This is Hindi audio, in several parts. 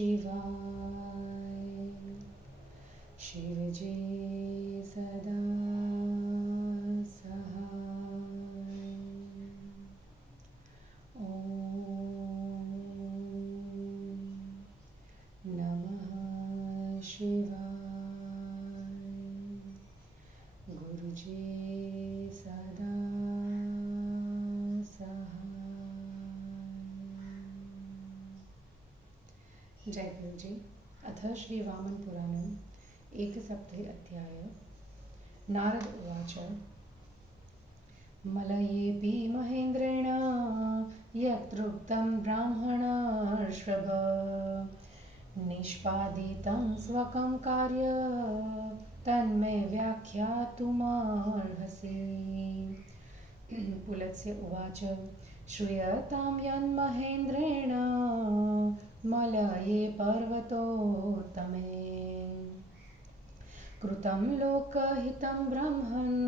शिवाय। शिवजी सदा सहाय। ॐ नमः शिवाय। गुरुजी सदा सहाय। जय गुरुजी। अथ श्री वामन पुराणम् एकसप्तः अध्याय। नारद उवाच मलयेऽपि महेन्द्रेण यत्रोक्तं ब्राह्मणर्षभ निष्पादितं स्वकं कार्य तन्मे व्याख्यातुमर्हसि। पुलत्स्य उवाच श्रूयतां यन्महेन्द्रेण मलये पर्वतोत्तमे कृतं लोकहितं ब्रह्मन्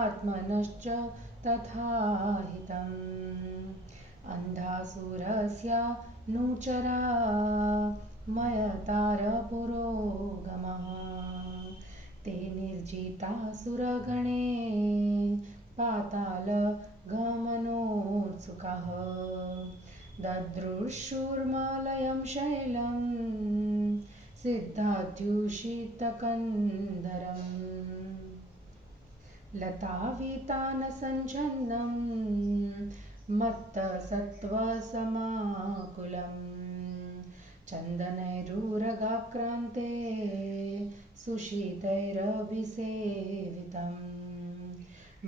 आत्मनश्च तथा हितम् अन्धासुरस्यानुचरा मयतारपुरोगमः ते निर्जितासुरगणे पातालगमनोत्सुकाः ददृशुर्मलयं शैलं सिद्धाद्युषितकन्धरम् लतावितानसञ्छन्नं मत्तसत्त्वसमाकुलं चन्दनैरुरगाक्रान्ते सुशीतैरभिसेवितं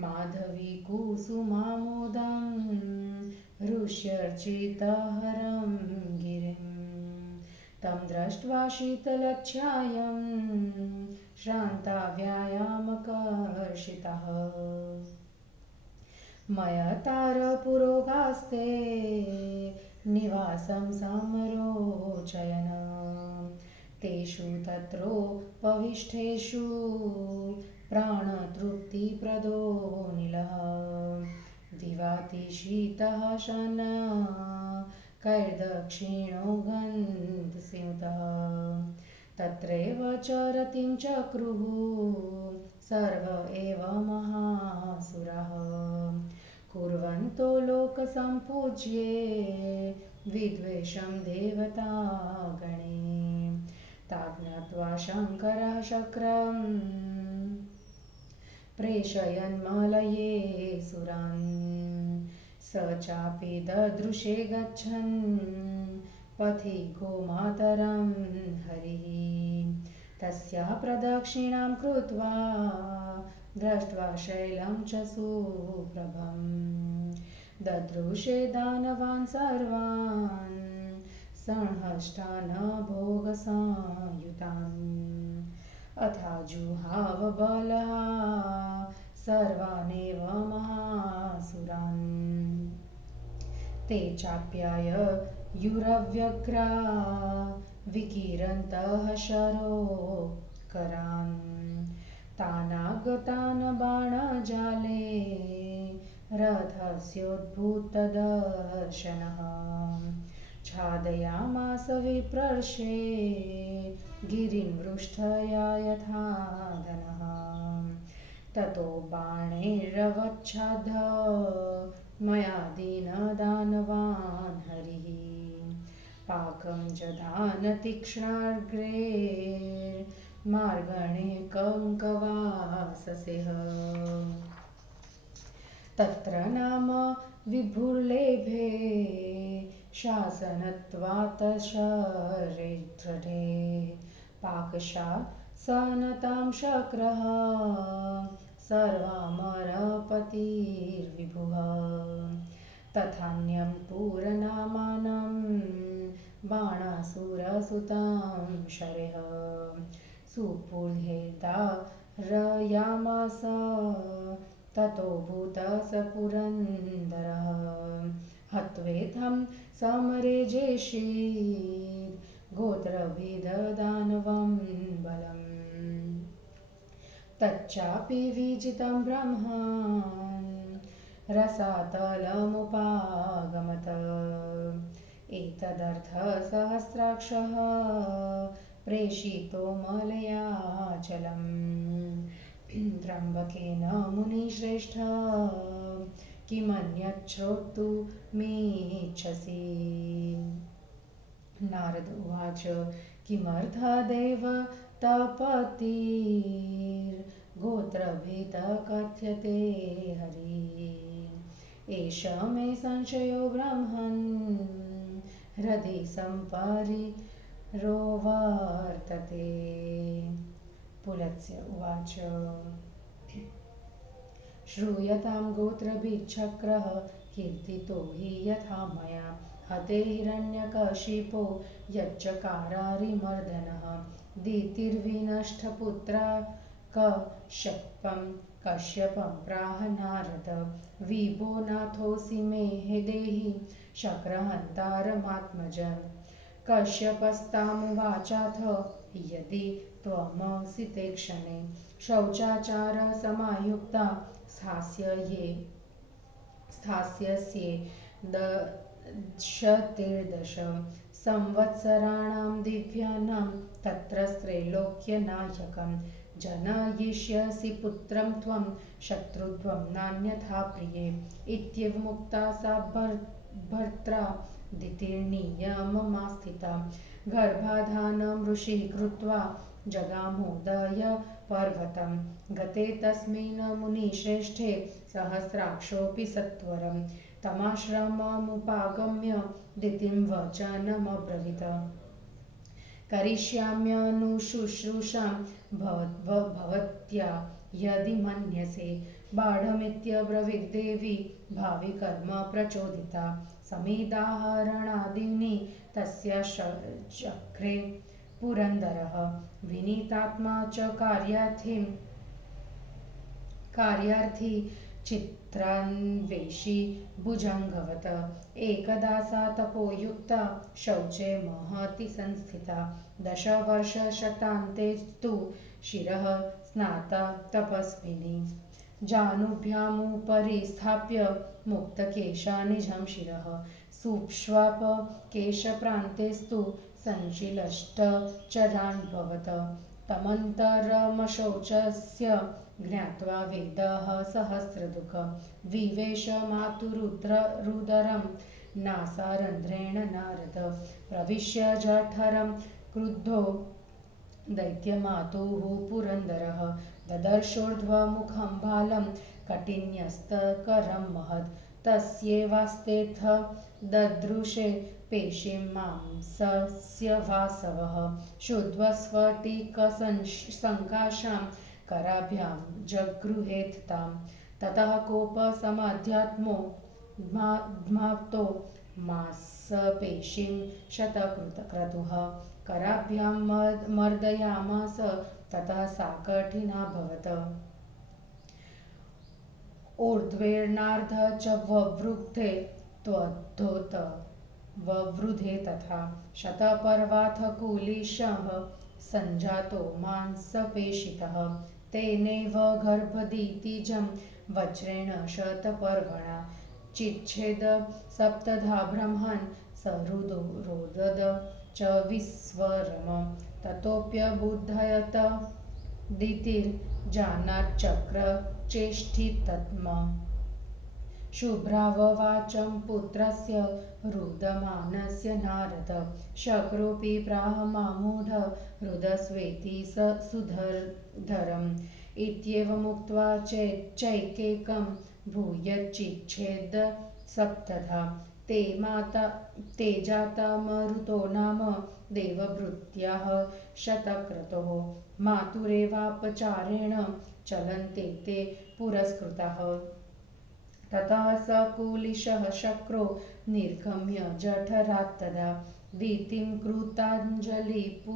माधवीकुसुमामोदं ऋष्यर्चितहरं गिरिं तं दृष्ट्वा शीतलच्छायं श्रान्ता व्यायामकर्षितः मयतारपुरोगास्ते निवासं समरोचयन् तेषु तत्रोपविष्टेषु प्राणतृप्तिप्रदो नीलः दिवातिशीतः शन कैर्दक्षिणो गन्धस्यूतः तत्रैव च रतिं चक्रुः सर्व एव महासुराः कुर्वन्तो लोकसम्पूज्ये विद्वेषं देवतागणे ताज्ञात्वा शङ्करः शक्रं प्रेषयन्मलये सुरान् स चापि ददृशे गच्छन् पथि गोमातरं हरिः तस्याः प्रदक्षिणां कृत्वा दृष्ट्वा शैलं च सुप्रभं ददृशे दानवान् सर्वान् संहष्टान् भोगसंयुतान् अथाजुहाव बलः सर्वानेव महासुरान् ते चाप्याय युरव्यग्रा विकीरन्तः शरोकरान् तानागतान् बाणजाले रथस्योद्भूतदर्शनः छादयामास विप्रर्षे गिरिं वृष्ठया यथा धनः ततो बाणैरवच्छाद्य मया दीनदानवान् हरिः पाकं जधान तीक्ष्णाग्रे मार्गणे कंकवाससेह तत्र नाम विभुर्लेभे शासनत्वात् शरीरदृढे पाकशासनतां शक्रः सर्वामरपतिर्विभुः तथान्यं पुरनामानं बाणासुरसुतां शरेः सुपुर्हेदारयामास ततो भूतः स पुरन्दरः हत्वेथं समरे जेषीद् गोत्रभिददानवं बलम् तच्चापि विजितं ब्रह्मान् रसातलमुपागमत एतदर्थसहस्राक्षः प्रेषितो मलयाचलम् त्र्यम्बकेन मुनिश्रेष्ठ किमन्यत् श्रोतुमिच्छसि। नारद उवाच किमर्थदेव तपतिर्गोत्रभेदः कथ्यते हरि। एष मे संशयो ब्रह्मन् हृदि सम्परिरोवर्तते। पुलत्स्य उवाच श्रूयतां गोत्रभिश्चक्रः कीर्तितो हि यथा मया हते हिरण्यकशिपो यच्चकारारिमर्दनः दितिर्विनष्टपुत्रा कश्यपं प्राह नारद विभो नाथोऽसि मे देहि शक्रहन्तारमात्मजम्। कश्यपस्तामुवाचाथ यदि त्वमसि ते क्षणे शौचाचारसमायुक्ता स्थास्यस्ये दशतिर्दश संवत्सराणां दिव्यानां तत्र त्रैलोक्यनायकं जनयिष्यसि पुत्रं त्वं शत्रुत्वं नान्यथा प्रिये। इत्येवमुक्ता सा भर्त्रा दितिर्नियममास्थिता गर्भाधानं ऋषिः कृत्वा जगामोदय पर्वतं गते तस्मिन् मुनिश्रेष्ठे सहस्राक्षोऽपि सत्वरं तमाश्रममुपागम्य दितिं वचनमब्रवीत् करिष्याम्यनुशुश्रूषां भवत्या यदि मन्यसे बाढमित्यब्रवीद्देवी भाविकर्म प्रचोदिता समिदाहरणादीनि तस्य चक्रे पुरन्दरः विनीतात्मा च कार्यार्थी चित्रान्वेषी भुजङ्गवत् एकदा सा तपोयुक्ता शौचे महति संस्थिता 10 वर्षशतान्ते तु शिरः स्नाता तपस्विनी जानुभ्यामुपरि स्थाप्य मुक्तकेशा निजं शिरः सुप्ष्वाप केशप्रान्तेस्तु संशिलष्टचरान्भवत् तमन्तरमशौचस्य ज्ञात्वा वेदः सहस्रदुःख विवेश मातुरुदरं नासारन्ध्रेण नारद प्रविश्य जठरं क्रुद्धो दैत्यमातुः पुरन्दरः ददर्शोर्ध्वमुखं बालं कठिन्यस्तकरं महत् तस्यैवास्तेऽथ ददृशे पेशीं मांसस्य वासवः शुद्ध्वस्फटिकसङ्काशां कराभ्यां जगृहेत् तां ततः कोपसमाध्यात्मो ध्माक्तो मांसपेशीं शतक्रतुः कराभ्यां मर्दयामास ततः सा कठिनाभवत् ऊर्ध्वेर्नार्ध च ववृद्धे त्वद्धोत ववृधे तथा शतपर्वाथ कुलिशः सञ्जातो मांसपेशितः तेनैव गर्भदीतिजं वज्रेण शतपर्वणा चिच्छेद सप्तधा ब्रह्मन् सरुदो रोदद च विस्वरम ततोऽप्यबुद्धयत दितिर्जानाच्चक्रचेष्टितत्म शुभ्राववाचं पुत्रस्य रुदमानस्य नारद शक्रोऽपि प्राह मामूढ रुदस्वेति स सुधरम् इत्येवमुक्त्वा चैकेकं भूयच्चिच्छेद सप्तधा ते जाता मरुतो नाम देवभृत्याः शतक्रतोः मातुरेवापचारेण चलन्ते ते पुरस्कृताः ततः स कुलिशः शक्रो निर्गम्य जठरात्तदा दितिं कृताञ्जलिपुटः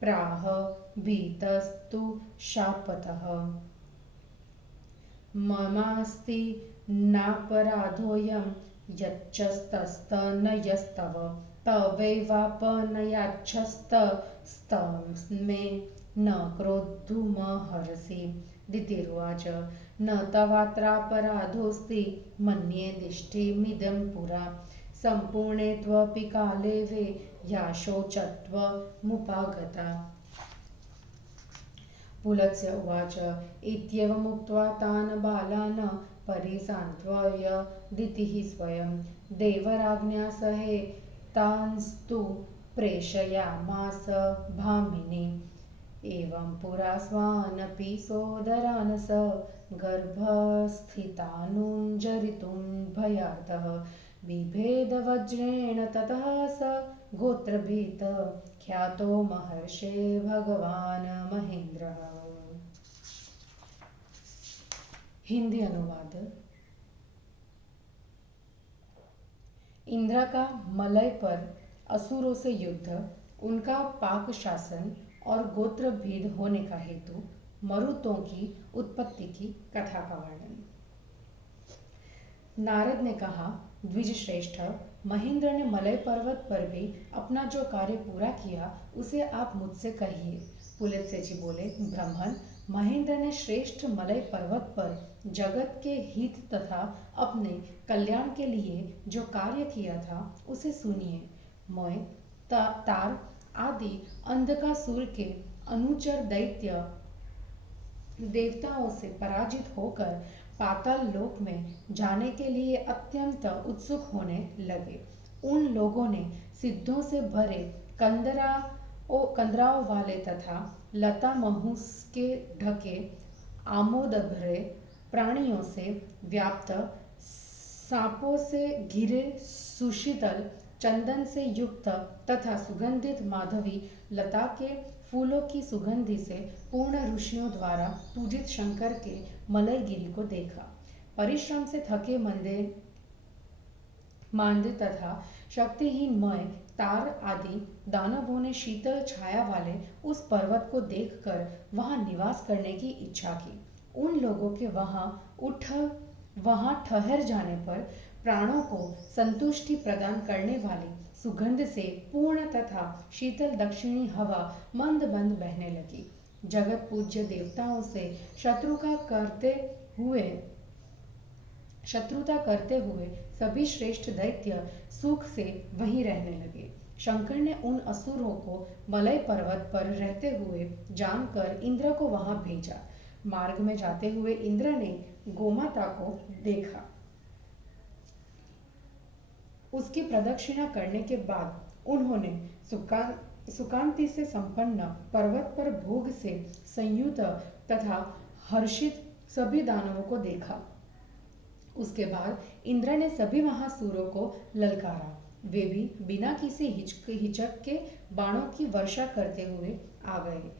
प्राह भीतस्तु शापतः ममास्ति नापराधोऽयं यच्चस्तनयस्तव तवैवापनयाच्छस्तस्मे न क्रोद्धुमहर्षि। दितिरुवाच न तवात्रापराधोऽस्ति मन्ये दिष्टिमिदं पुरा स सम्पूर्णे त्वपि काले वे याशोचत्वमुपागता। पुलत्स्य उवाच इत्येवमुक्त्वा तान् बालान् परिसान्त्वय दितिः स्वयं देवराज्ञा सहेतांस्तु प्रेषयामास भामिनी। एवं पुरा स्वानपि सोदरान् स गर्भस्थितानुञ्जरितुं भयार्तः बिभेदवज्रेण ततः स गोत्रभीत ख्यातो महर्षे भगवान महेंद्रः। हिंदी अनुवाद। इंद्र का मलय पर असुरों से युद्ध, उनका पाक शासन और गोत्र भेद होने का हेतु, मरुतों की उत्पत्ति की कथा का वर्णन। नारद ने कहा, द्विज श्रेष्ठ, महेंद्र ने मलय पर्वत पर भी अपना जो कार्य पूरा किया उसे आप मुझसे कहिए। पुलत्स्य जी बोले, ब्राह्मण, महेंद्र ने श्रेष्ठ मलय पर्वत पर जगत के हित तथा अपने कल्याण के लिए जो कार्य किया था उसे सुनिए। मैं तार आदि अंधकासुर के अनुचर दैत्य देवताओं से पराजित होकर पाताल लोक में जाने के लिए अत्यंत उत्सुक होने लगे। उन लोगों ने सिद्धों से भरे कंदराओं वाले तथा लता महूस के ढके आमोद भरे प्राणियों से व्याप्त, सांपों से घिरे, सुशीतल चंदन से युक्त तथा सुगंधित माधवी लता के फूलों की सुगंधि से पूर्ण ऋषियों द्वारा पूजित शंकर के मलयगिरी को देखा। परिश्रम से थके मांदे तथा शक्तिहीन मैं तार आदि दानवों ने शीतल छाया वाले उस पर्वत को देखकर वहां निवास करने की इच्छा की। उन लोगों के वहां ठहर जाने पर प्राणों को संतुष्टि प्रदान करने वाली सुगंध से पूर्ण तथा शीतल दक्षिणी हवा मंद मंद बहने लगी। जगत पूज्य देवताओं से शत्रुता करते हुए सभी श्रेष्ठ दैत्य सुख से वहीं रहने लगे। शंकर ने उन असुरों को मलय पर्वत पर रहते हुए जानकर इंद्र को वहां भेजा। मार्ग में जाते हुए इंद्र ने गोमाता को देखा। उसकी प्रदक्षिणा करने के बाद उन्होंने सुकांति से संपन्न पर्वत पर भोग से संयुक्त तथा हर्षित सभी दानवों को देखा। उसके बाद इंद्र ने सभी महासुरों को ललकारा। वे भी बिना किसी हिचक के बाणों की वर्षा करते हुए आ गए।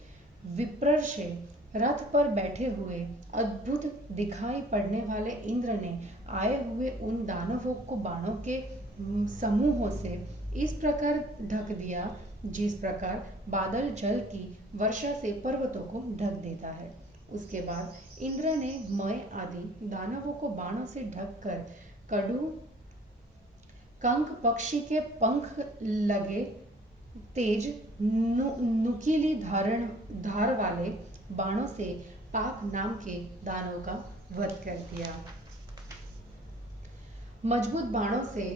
विप्रर्षे रथ पर बैठे हुए अद्भुत दिखाई पड़ने वाले इंद्र ने आए हुए उन दानवों को बाणों के समूहों से इस प्रकार ढक दिया जिस प्रकार बादल जल की वर्षा से पर्वतों को ढक देता है। उसके बाद इंद्र ने मय आदि दानवों को बाणों से ढककर कड़ू कंक पक्षी के पंख लगे तेज नुकीली धार वाले बाणों से पाक नाम के दानव का वध कर दिया। मजबूत बाणों से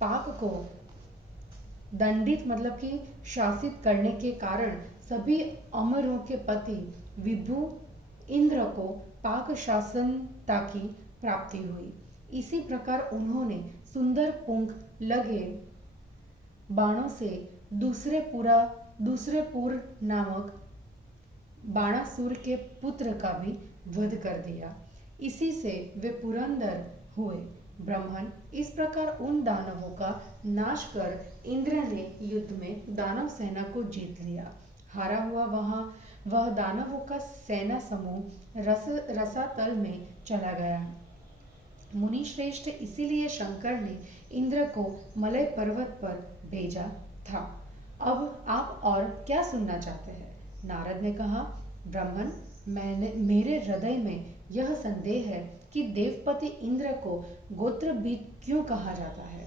पाक को दंडित मतलब कि शासित करने के कारण सभी अमरों के पति विभु इंद्र को पाक शासनता की प्राप्ति हुई। इसी प्रकार उन्होंने सुंदर पुंख लगे बाणों से दूसरे पुर नामक बाणासुर के पुत्र का भी वध कर दिया। इसी से वे पुरंदर हुए। ब्राह्मण, इस प्रकार उन दानवों का नाश कर इंद्र ने युद्ध में दानव सेना को जीत लिया। हारा हुआ वह दानवों का सेना समूह रसातल में चला गया। मुनि श्रेष्ठ, इसीलिए शंकर ने इंद्र को मलय पर्वत पर भेजा था। अब आप और क्या सुनना चाहते हैं? नारद ने कहा, ब्राह्मण, मेरे हृदय में यह संदेह है कि देवपति इंद्र को गोत्रभीद क्यों कहा जाता है।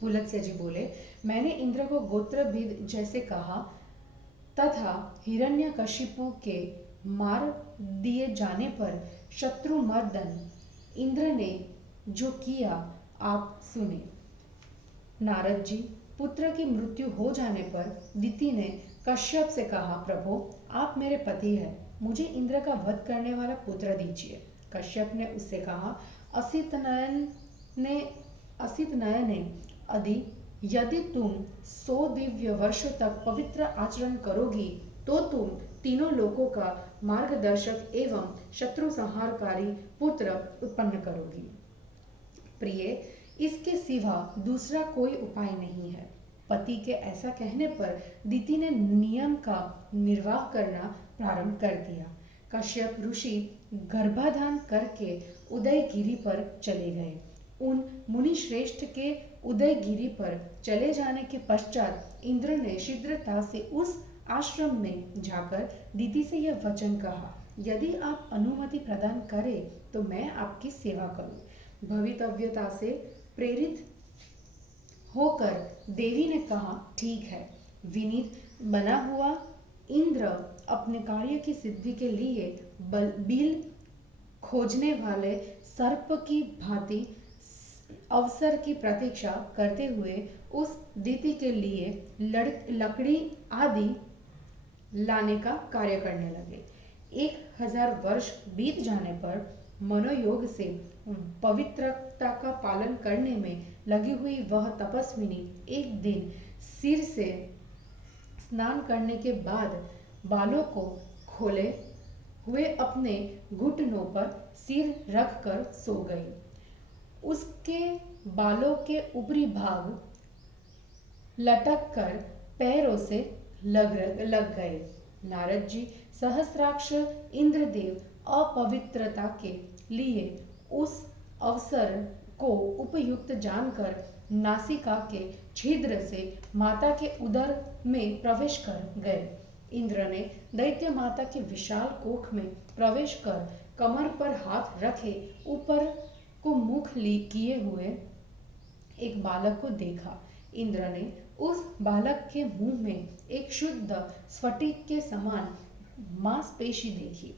पुलत्स्य जी बोले, मैंने इंद्र को गोत्रभीद जैसे कहा तथा हिरण्यकशिपु के मार दिए जाने पर शत्रुमर्दन इंद्र ने जो किया आप सुने। नारद जी, पुत्र की मृत्यु हो जाने पर दिति ने कश्यप से कहा, प्रभु आप मेरे पति हैं, मुझे इंद्र का वध करने वाला पुत्र दीजिए। कश्यप ने उससे कहा, असित नयने यदि यदि तुम 100 दिव्य वर्षों तक पवित्र आचरण करोगी तो तुम तीनों लोकों का मार्गदर्शक एवं शत्रु संहारकारी पुत्र उत्पन्न करोगी। प्रिय, इसके सिवा दूसरा कोई उपाय नहीं है। पति के ऐसा कहने पर दिति ने नियम का निर्वाह करना प्रारंभ कर दिया। कश्यप ऋषि गर्भाधान करके उदयगिरी पर चले गए। उन मुनि श्रेष्ठ के उदयगिरी पर चले जाने के पश्चात इंद्र ने शीघ्रता से उस आश्रम में जाकर दिति से यह वचन कहा, यदि आप अनुमति प्रदान करें तो मैं आपकी सेवा करूं। भवितव्यता से प्रेरित होकर देवी ने कहा, ठीक है। विनीत बना हुआ इंद्र अपने कार्य की सिद्धि के लिए बिल खोजने वाले सर्प की भांति अवसर की प्रतीक्षा करते हुए उस दिति के लिए लकड़ी आदि लाने का कार्य करने लगे। 1000 वर्ष बीत जाने पर मनोयोग से पवित्रता का पालन करने में लगी हुई वह तपस्विनी एक दिन सिर से स्नान करने के बाद बालों को खोले हुए अपने घुटनों पर सिर रखकर सो गई। उसके बालों के ऊपरी भाग लटक कर पैरों से लग गए। नारद जी सहस्राक्ष इंद्रदेव अपवित्रता के लिए उस अवसर को उपयुक्त जानकर नासिका के छिद्र से माता के उदर में प्रवेश कर गए। इंद्र ने दैत्य माता के विशाल कोख में प्रवेश कर कमर पर हाथ रखे ऊपर को मुख किए हुए एक बालक को देखा। इंद्र ने उस बालक के मुंह में एक शुद्ध स्फटिक के समान मांसपेशी देखी।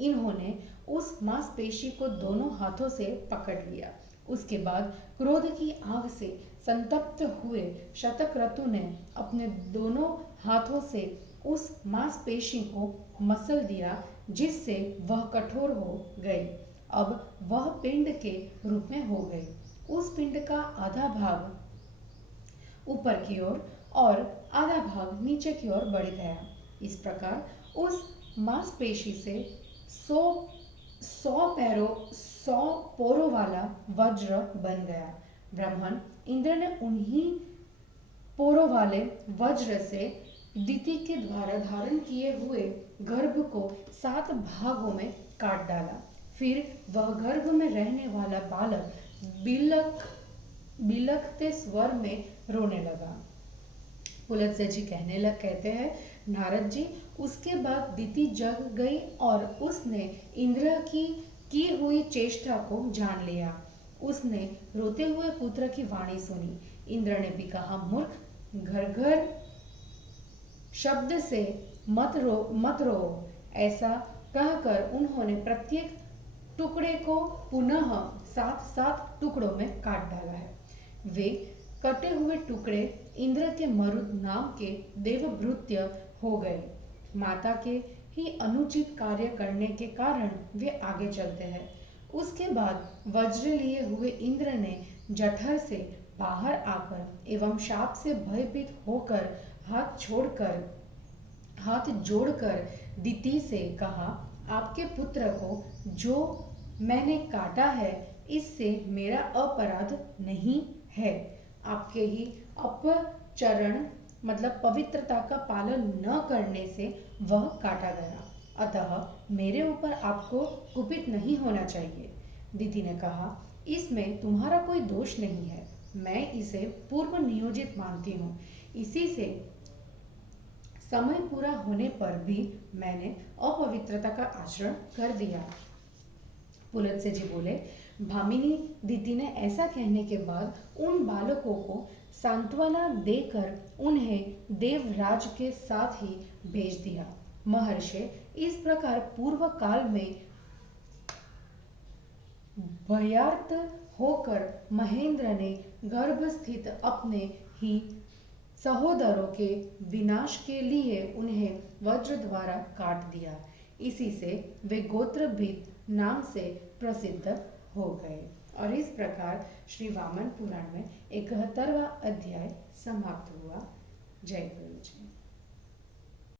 इन्होंने उस मांसपेशी को दोनों हाथों से पकड़ लिया। उसके बाद क्रोध की आग से संतप्त हुए शतक्रतु ने अपने दोनों हाथों से उस मांसपेशी को मसल दिया, जिससे वह कठोर हो गई। अब वह पिंड के रूप में हो गई। उस पिंड का आधा भाग ऊपर की ओर और आधा भाग नीचे की ओर बढ़ गया। इस प्रकार उस मांसपेशी से 100 पोरों वाला वज्र बन गया। ब्राह्मण इंद्र ने उन्हीं पोरों वाले वज्र से दिति के द्वारा धारण किए हुए गर्भ को 7 भागों में काट डाला। फिर वह गर्भ में रहने वाला बालक बिलखते स्वर में रोने लगा। पुलत्स्य जी कहते हैं, नारद जी, उसके बाद दिति जग गई और उसने इंद्र की हुई चेष्टा को जान लिया। उसने रोते हुए पुत्र की वाणी सुनी। इंद्र ने भी कहा, मूर्ख, घर घर शब्द से मत रो। ऐसा कहकर उन्होंने प्रत्येक टुकड़े को पुनः 7 टुकड़ों में काट डाला है। वे कटे हुए टुकड़े इंद्र के मरुद नाम के देवभृत्य हो गए। माता के ही अनुचित कार्य करने के कारण वे आगे चलते हैं। उसके बाद वज्र लिए हुए इंद्र ने जठर से बाहर आकर एवं शाप से भयभीत होकर हाथ जोड़कर दिति से कहा, आपके पुत्र को जो मैंने काटा है, इससे मेरा अपराध नहीं है। आपके ही अपचरण मतलब पवित्रता का पालन न करने से वह काटा गया। अतः मेरे ऊपर आपको कुपित नहीं होना चाहिए। दिति ने कहा, इसमें तुम्हारा कोई दोष नहीं है। मैं इसे पूर्व नियोजित मानती हूँ। इसी से समय पूरा होने पर भी मैंने अपवित्रता का आचरण कर दिया। पुलत्स्य जी बोले, भामिनी दिति ने ऐसा कहने के बाद उन बालकों को सांत्वना देकर उन्हें देवराज के साथ ही भेज दिया। महर्षि, इस प्रकार पूर्व काल में भयार्त होकर महेंद्र ने गर्भ स्थित अपने ही सहोदरों के विनाश के लिए उन्हें वज्र द्वारा काट दिया। इसी से वे गोत्रभिद नाम से प्रसिद्ध हो गए। और इस प्रकार श्री वामन पुराण में 71वां अध्याय समाप्त हुआ। जय गुरु जी।